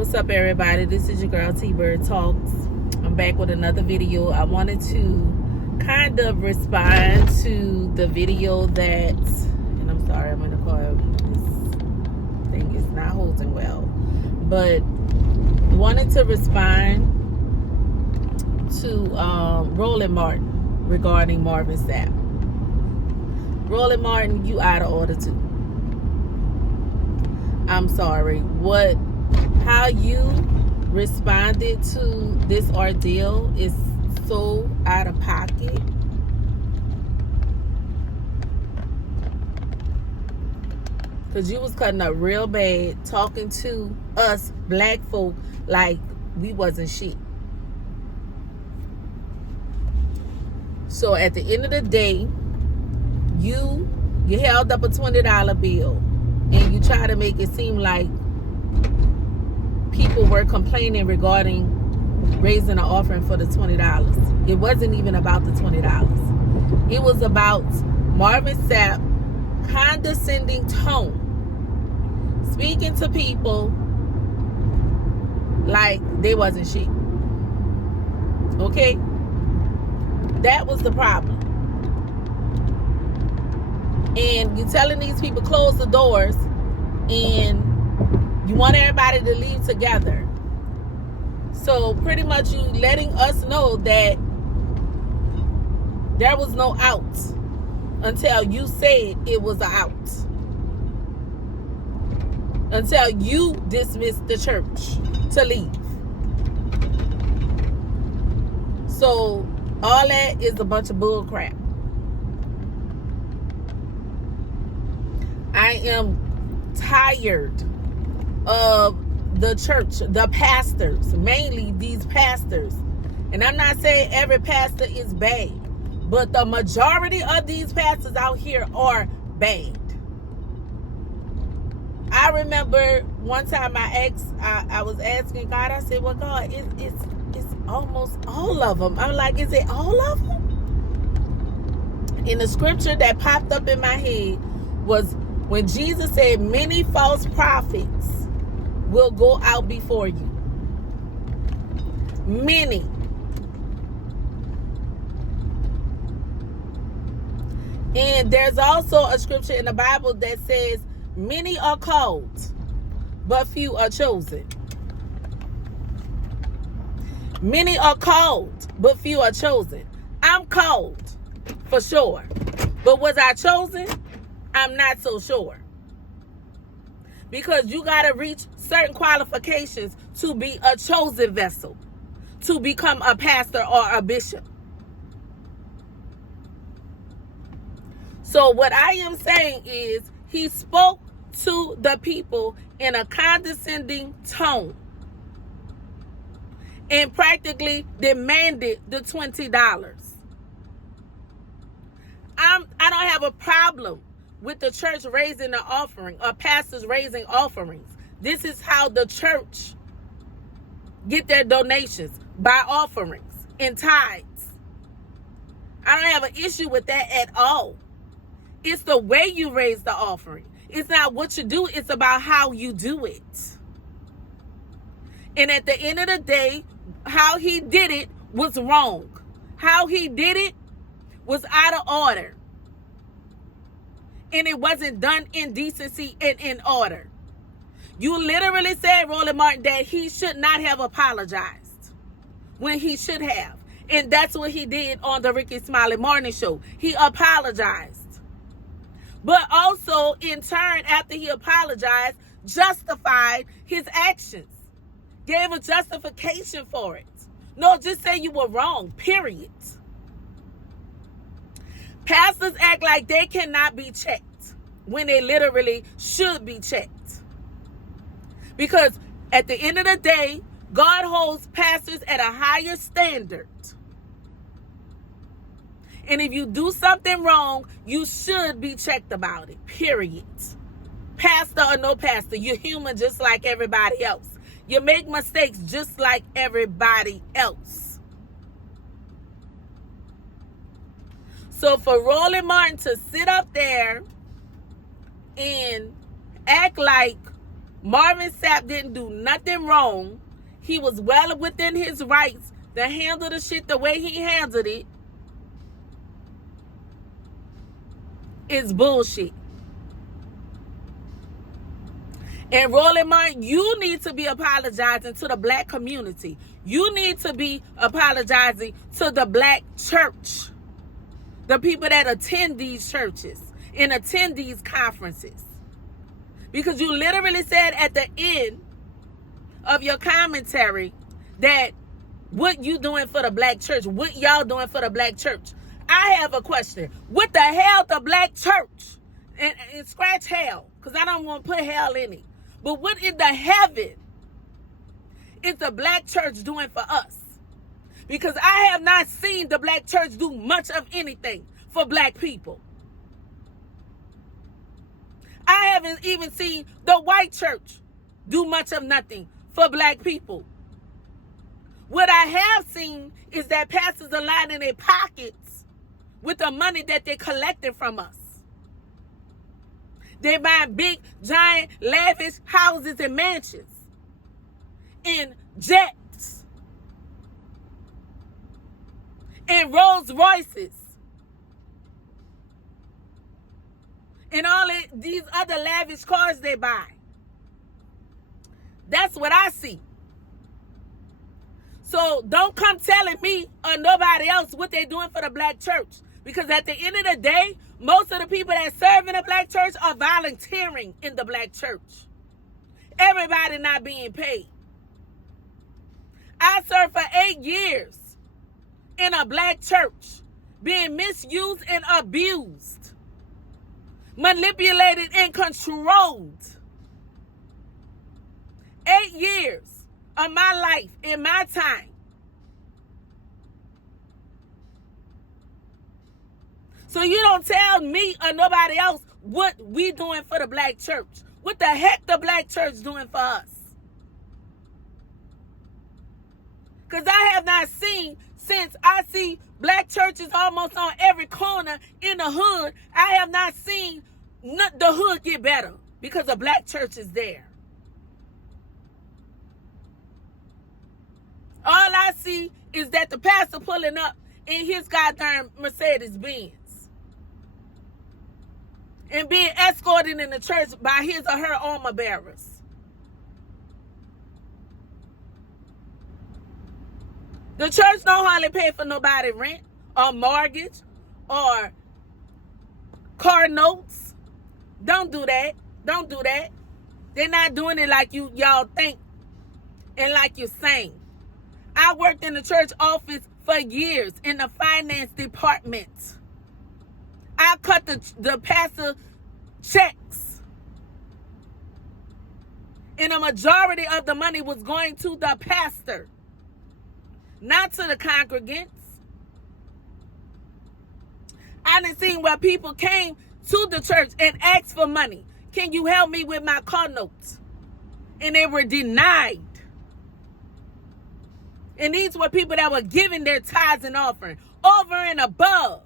What's up, everybody? This is your girl T-Bird Talks. I'm back with another video. I wanted to kind of respond to the video that, and I'm sorry, I'm in the car. This thing is not holding well, but wanted to respond to Roland Martin regarding Marvin Sapp. Roland Martin, you out of order too. I'm sorry. How you responded to this ordeal is so out of pocket. Because you was cutting up real bad, talking to us black folk like we wasn't shit. So at the end of the day, you held up a $20 bill and you try to make it seem like people were complaining regarding raising an offering for the $20. It wasn't even about the $20. It was about Marvin Sapp condescending tone, speaking to people like they wasn't shit. Okay? That was the problem. And you telling these people close the doors and you want everybody to leave together. So pretty much you letting us know that there was no out until you said it was an out. Until you dismissed the church to leave. So all that is a bunch of bull crap. I am tired of the church, the pastors, mainly these pastors. And I'm not saying every pastor is bad, but the majority of these pastors out here are bad. I remember one time I was asking God, I said, well, God, it's almost all of them. I'm like, is it all of them? And the scripture that popped up in my head was when Jesus said, many false prophets will go out before you. Many. And there's also a scripture in the Bible that says, many are called, but few are chosen. Many are called, but few are chosen. I'm called, for sure. But was I chosen? I'm not so sure. Because you got to reach certain qualifications to be a chosen vessel, to become a pastor or a bishop. So what I am saying is he spoke to the people in a condescending tone and practically demanded the $20. I don't have a problem with the church raising an offering or pastors raising offerings. This is how the church get their donations, by offerings and tithes. I don't have an issue with that at all. It's the way you raise the offering. It's not what you do, it's about how you do it. And at the end of the day, how he did it was wrong. How he did it was out of order. And it wasn't done in decency and in order. You literally said, Roland Martin, that he should not have apologized when he should have. And that's what he did on the Ricky Smiley Morning Show. He apologized. But also, in turn, after he apologized, justified his actions. Gave a justification for it. No, just say you were wrong, period. Pastors act like they cannot be checked when they literally should be checked. Because at the end of the day, God holds pastors at a higher standard. And if you do something wrong, you should be checked about it, period. Pastor or no pastor, you're human just like everybody else. You make mistakes just like everybody else. So for Roland Martin to sit up there and act like Marvin Sapp didn't do nothing wrong. He was well within his rights to handle the shit the way he handled it. It's bullshit. And Roland Martin, you need to be apologizing to the black community. You need to be apologizing to the black church. The people that attend these churches and attend these conferences. Because you literally said at the end of your commentary that what you doing for the black church, what y'all doing for the black church. I have a question. What the hell the black church, and scratch hell, because I don't want to put hell in it. But what in the heaven is the black church doing for us? Because I have not seen the black church do much of anything for black people. I haven't even seen the white church do much of nothing for black people. What I have seen is that pastors are lining their pockets with the money that they're collecting from us. They're buying big, giant, lavish houses and mansions. In jets. In Rolls Royces. And these other lavish cars they buy. That's what I see. So don't come telling me or nobody else what they're doing for the black church. Because at the end of the day, most of the people that serve in the black church are volunteering in the black church. Everybody not being paid. I served for 8 years in a black church, being misused and abused, manipulated and controlled. 8 years of my life, in my time. So you don't tell me or nobody else what we doing for the black church. What the heck the black church doing for us? Because I have not seen, since I see black churches almost on every corner in the hood, I have not seen the hood get better because a black church is there. All I see is that the pastor pulling up in his goddamn Mercedes-Benz and being escorted in the church by his or her armor bearers. The church don't hardly pay for nobody rent or mortgage or car notes. Don't do that. Don't do that. They're not doing it like y'all think and like you're saying. I worked in the church office for years in the finance department. I cut the pastor checks. And a majority of the money was going to the pastor, not to the congregants. I done seen where people came to the church and asked for money. Can you help me with my car notes? And they were denied. And these were people that were giving their tithes and offering over and above